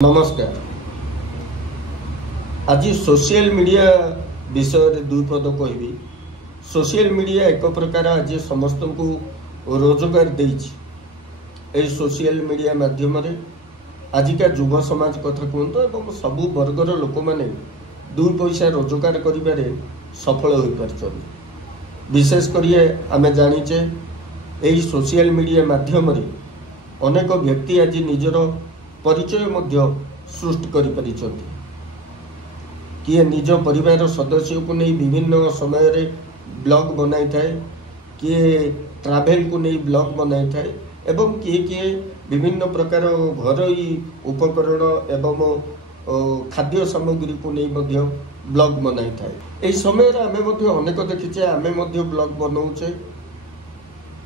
नमस्कार। आज social media विषय दुई पद कहबी। सोशल मीडिया एक प्रकार आज समस्त को रोजगार देछि। सोशल मीडिया माध्यम आजिका युवा समाज कथा कहतु एवं सबु वर्गर लोक मैंने दुई पैसा रोजगार करिबारे सफल हो पारछन। विशेष करी आमे जानिचे एई सोशल मीडिया माध्यम अनेक व्यक्ति आज निजर परिचय मध्य सृष्टि करि परिचंती। किए निज परिवार सदस्य को नहीं विभिन्न समय रे ब्लॉग बनाई थाए, किए ट्रैवल को नहीं ब्लॉग बनाई थाए एवं किए विभिन्न प्रकार घरोई उपकरण एवं खाद्य सामग्री को नहीं मध्य ब्लॉग बनाई थाए। एई समय रे आमे मध्य अनेक देखिचे आमे मध्य ब्लॉग बनाउचे,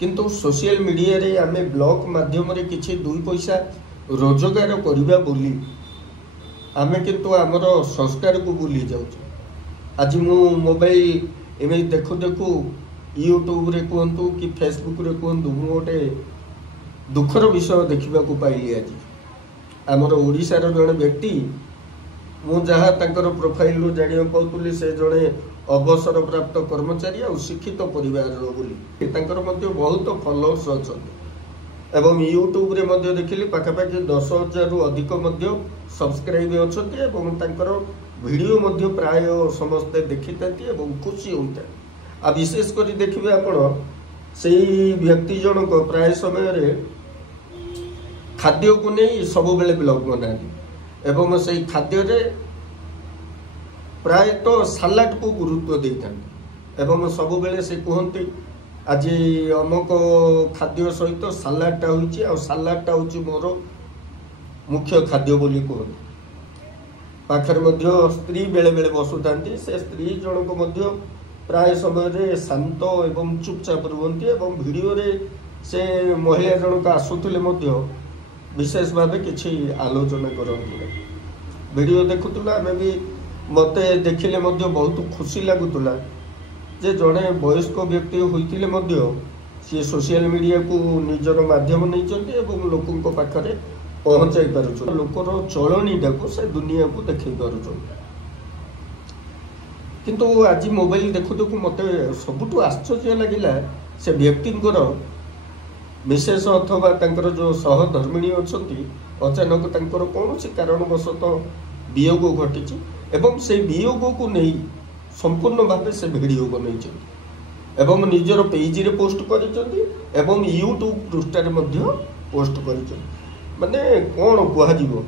किंतु सोशल मीडिया रे आमे ब्लॉग माध्यम रे किछि दुई पैसा रोजगार करबा बोली आमे किंतु आमर संस्कार को भूली जाउछ। आज मु मोबाइल एमे देखु देखु यूट्यूब रे कहतु कि फेसबुक रे कहतु मु गोटे दुखर विषय देखा पाइली। आज आमर ओडिशार जड़े व्यक्ति मु जहाँ तांकर प्रोफाइल रू जानिया पाउतुली से जड़े अवसर प्राप्त कर्मचारी और शिक्षित परिवार बोली तांकर मध्य बहुत फॉलोअर्स अछंती एवं यूट्यूब रे मध्य देखिली पाखापाखि 10,000 रु अधिक मध्य सब्सक्राइब अछंती एवं तांकर वीडियो मध्य प्राय समस्ते देखिथांती एवं खुशी होता। आ विशेष करी देखिबे आपण सेही व्यक्ति जनक प्राय समय रे खाद्य को नहीं सब बेले ब्लॉग बनाती एवं सेही खाद्य रे प्राय तो सालाड को गुरुत्व देइथांती एवं सब बेले से कहंती आज अमुक खाद्य सहित सालाडटा होइछि आ सालाडटा होछि मोर मुख्य खाद्य बोली कहते। पाखर मध्य स्त्री बेले बेले बसुथांती से स्त्री जनक मध्य प्राय समय रे शांत एवं चुपचाप रुहंती एवं वीडियो रे से महिला जनक आसुथिले मध्य विशेष भावे किछि आलोचना करंती। वीडियो देखुतुला आमे भी मते देखिले मध्य बहुत खुशी लागुतुला जे जड़े वयस्क व्यक्ति होइतिले मध्य सी सोशल मीडिया को निजर माध्यम नहीं चलते एवं लोकों पाखरे पहुंचाई पारुछ। लोकर चलनीटा को से दुनिया को देखै पारुछ। किंतु आज मोबाइल देखु देखु मते सबुठु आश्चर्य लागिला से व्यक्तिंकर विशेष अथवा तांकर जो सहधर्मिणी अछंती अचानक तांकर कौनसी कारणवशतः वियोग घटिछि एवं से वियोग को नहीं संपूर्ण भाव से वीडियो बनई एवं निजर पेज रे पोस्ट करिसंती एवं यूट्यूब पृष्ठ पोस्ट करिसंती। माने कौन कहजिवो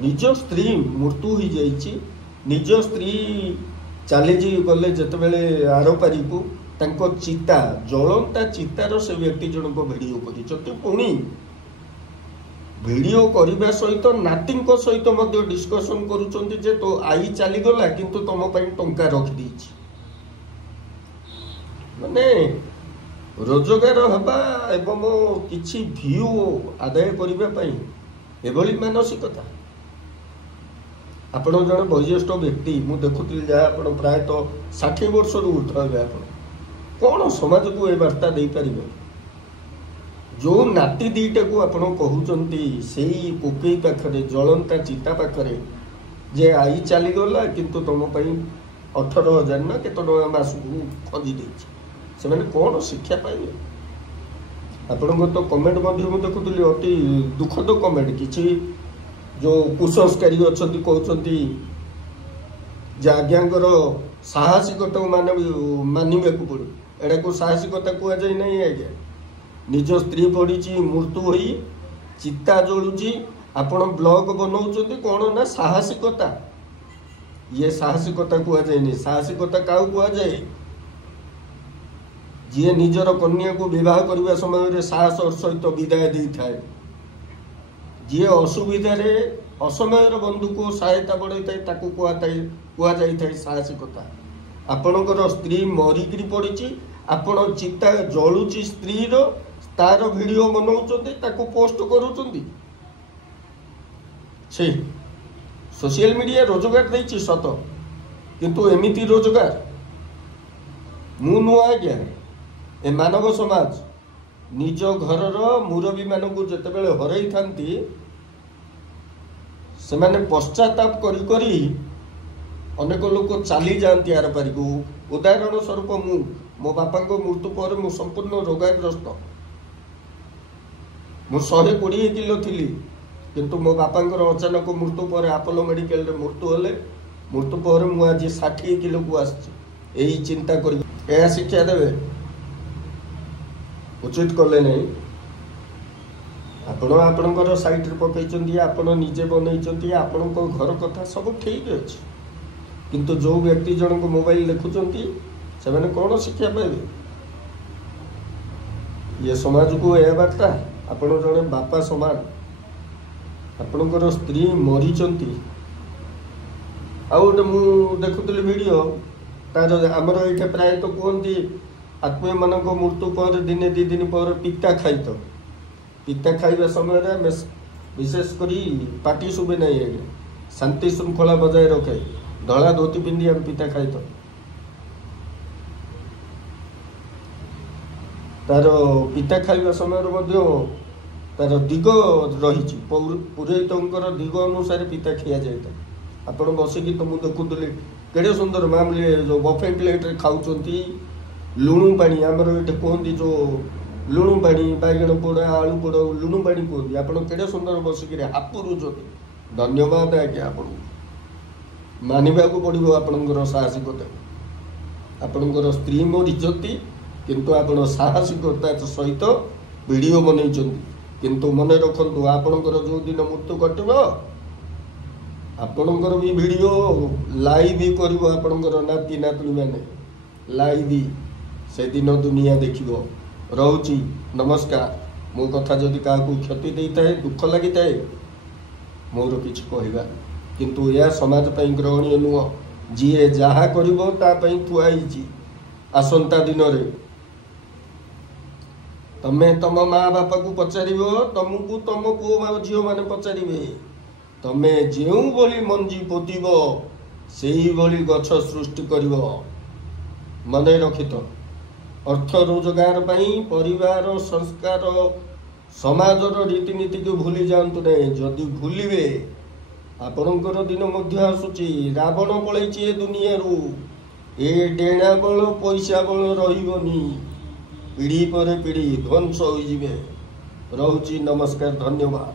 निज स्त्री मृत्यु हो जाइछि, निज स्त्री चली जी गले जते बेले आरो पारी को तांको चिता जलंता चितार से व्यक्ति जनक वीडियो करिसंती। पुणी वीडियो करने सहित नाती सहित डिस्कसन करुचंती जे तो आई चली गला किंतु तुम टंका रखी माने रोजगार हवा एवं किछि व्यू आदाय करने एभली मानसिकता। आपण जन वयोज्येष्ठ व्यक्ति मु देखुଥିଲି जहाँ आप प्रायतः 60 वर्ष ऊर्ध्व हे कौन समाज को ए वार्ता दे पारिबे। जो नाती दीटा को आपण कहउचंती सेही पोकई पाखरे जलंता चिता पाखरे जे आई चली गला किंतु तुम 18,000 ना केत टका मास को खोजी देछि से माने कौन शिक्षा पाइबे। आपण तो कमेंट मध्यम देखुଥିଲି अति दुखद कमेंट किछि जो कुसंस्कारी अछंती कहउचंती जे आज्ञांकर साहसिकता मानिबे को पड़े। एडा को साहसिकता कुआ जाय नहीं आज्ञा। निज स्त्री पड़ी मृत्यु हो चिता जलुची आपण ब्लॉग बनाऊँ कौन ना साहसिकता। ये साहसिकता कहुए साहसिकता क्या कहुए जी निजर कन्या को विवाह करने समय साहस सहित विदाय दे थाए, जी असुविधा असमयर बंधु को सहायता बढ़ाई था कहुए साहसिकता। आपणकर स्त्री मरिकी पड़ी आपण चिता जलुची स्त्री तार वीडियो बनाउचंती ताको पोस्ट करूचंती। से सोशल मीडिया रोजगार देछि सत किंतु एमिति रोजगार मु नुआ आज्ञा ए मानव समाज निज घरर मुरबी मानक जेतेबेले हरई थांती ସେମାନେ ପଶ୍ଚାତାପ କରି କରି ଅନେକ ଲୋକ ଚାଲି ଯାଆନ୍ତି ଆର ପାରିକୁ। ଉଦାହରଣ ସ୍ୱରୂପ ମୋ ବାପାଙ୍କ ମୃତ୍ୟୁ ପରେ ମୁଁ ସମ୍ପୂର୍ଣ୍ଣ ରୋଗାଗ୍ରସ୍ତ। ମୁଁ 120 କିଲୋ ଥିଲି, କିନ୍ତୁ ମୋ ବାପାଙ୍କର ଅଚାନକ ମୃତ୍ୟୁ ପରେ ଆପୋଲୋ ମେଡିକାଲରେ ମୃତ୍ୟୁ ହେଲେ। ମୃତ୍ୟୁ ପରେ ମୁଁ ଆଜି 60 କିଲୋକୁ ଆସିଛି। ଏହି ଚିନ୍ତା କରି ଏହା ଶିକ୍ଷା ଦେବେ, ଉଚିତ କଲେ ନାହିଁ। ଆପଣ ଆପଣଙ୍କର ସାଇଟ୍ରେ ପକାଇଛନ୍ତି, ଆପଣ ନିଜେ ବନେଇଛନ୍ତି, ଆପଣଙ୍କ ଘର କଥା ସବୁ ଠିକ୍ ଅଛି, କିନ୍ତୁ ଯେଉଁ ବ୍ୟକ୍ତି ଜଣଙ୍କ ମୋବାଇଲ ଦେଖୁଛନ୍ତି ସେମାନେ କ'ଣ ଶିକ୍ଷା ପାଇବେ? ଇଏ ସମାଜକୁ ଏହା ବାର୍ତ୍ତା। ଆପଣ ଜଣେ ବାପା ସମାନ, ଆପଣଙ୍କର ସ୍ତ୍ରୀ ମରିଛନ୍ତି। ଆଉ ଗୋଟେ ମୁଁ ଦେଖୁଥିଲି ଭିଡ଼ିଓ, ତାର ଆମର ଏଇଠି ପ୍ରାୟତଃ କୁହନ୍ତି ଆତ୍ମୀୟମାନଙ୍କ ମୃତ୍ୟୁ ପରେ ଦିନେ 2 ଦିନ ପରେ ପିତା ଖାଇତ। ପିତା ଖାଇବା ସମୟରେ ଆମେ ବିଶେଷ କରି ପାଟି ଶୁଭେ ନାହିଁ, ଆଜ୍ଞା ଶାନ୍ତି ଶୃଙ୍ଖଳା ବଜାୟ ରଖେ, ଧଳା ଧୋତି ପିନ୍ଧି ଆମେ ପିତା ଖାଇତ। ତାର ପିତା ଖାଇବା ସମୟରେ ମଧ୍ୟ ତାର ଦିଗ ରହିଛି, ପୁରୋହିତଙ୍କର ଦିଗ ଅନୁସାରେ ପିତା ଖିଆଯାଇଥାଏ। ଆପଣ ବସିକି ତ ମୁଁ ଦେଖୁଥିଲି କେଡ଼େ ସୁନ୍ଦର ମାମଲି ଯେଉଁ ବଫେ ପ୍ଲେଟ୍ରେ ଖାଉଛନ୍ତି। ଲୁଣୁ ପାଣି, ଆମର ଏଠି କୁହନ୍ତି ଯେଉଁ ଲୁଣୁ ପାଣି, ବାଇଗଣ ପୋଡ଼ା, ଆଳୁ ପୋଡ଼ା, ଲୁଣୁ ପାଣି କୁହନ୍ତି। ଆପଣ କେଡ଼େ ସୁନ୍ଦର ବସିକିରି ହାପୁରୁଛନ୍ତି। ଧନ୍ୟବାଦ ଆଜ୍ଞା, ଆପଣଙ୍କୁ ମାନିବାକୁ ପଡ଼ିବ ଆପଣଙ୍କର ସାହସିକତା। ଆପଣଙ୍କର ସ୍ତ୍ରୀ ମରିଛନ୍ତି, କିନ୍ତୁ ଆପଣ ସାହସିକତା ସହିତ ଭିଡ଼ିଓ ବନେଇଛନ୍ତି। କିନ୍ତୁ ମନେ ରଖନ୍ତୁ, ଆପଣଙ୍କର ଯେଉଁ ଦିନ ମୃତ୍ୟୁ ଘଟିବ, ଆପଣଙ୍କର ବି ଭିଡ଼ିଓ ଲାଇଭ୍ କରିବ ଆପଣଙ୍କର ନାତି ନାତୁଣୀମାନେ, ଲାଇଭ୍। ସେଦିନ ଦୁନିଆ ଦେଖିବ। ରହୁଛି, ନମସ୍କାର। ମୋ କଥା ଯଦି କାହାକୁ କ୍ଷତି ଦେଇଥାଏ, ଦୁଃଖ ଲାଗିଥାଏ, ମୋର କିଛି କହିବା, କିନ୍ତୁ ଏହା ସମାଜ ପାଇଁ ଗ୍ରହଣୀୟ ନୁହଁ। ଯିଏ ଯାହା କରିବ ତା ପାଇଁ ଥୁଆ ହେଇଛି। ଆସନ୍ତା ଦିନରେ ତମେ ତମ ମା ବାପାକୁ ପଚାରିବ, ତମକୁ ତମ ପୁଅ ବା ଝିଅମାନେ ପଚାରିବେ। ତମେ ଯେଉଁଭଳି ମଞ୍ଜି ପୋତିବ ସେଇଭଳି ଗଛ ସୃଷ୍ଟି କରିବ। ମନେ ରଖିଥ, ଅର୍ଥ ରୋଜଗାର ପାଇଁ ପରିବାର, ସଂସ୍କାର, ସମାଜର ରୀତିନୀତିକୁ ଭୁଲି ଯାଆନ୍ତୁ ନାହିଁ। ଯଦି ଭୁଲିବେ, ଆପଣଙ୍କର ଦିନ ମଧ୍ୟ ଆସୁଛି। ରାବଣ ପଳେଇଛି ଏ ଦୁନିଆରୁ। ଏ ଡେଣା ବଳ, ପଇସା ବଳ ରହିବନି। ପିଢ଼ି ପରେ ପିଢ଼ି ଧ୍ୱଂସ ହୋଇଯିବେ। ରହୁଛି, ନମସ୍କାର, ଧନ୍ୟବାଦ।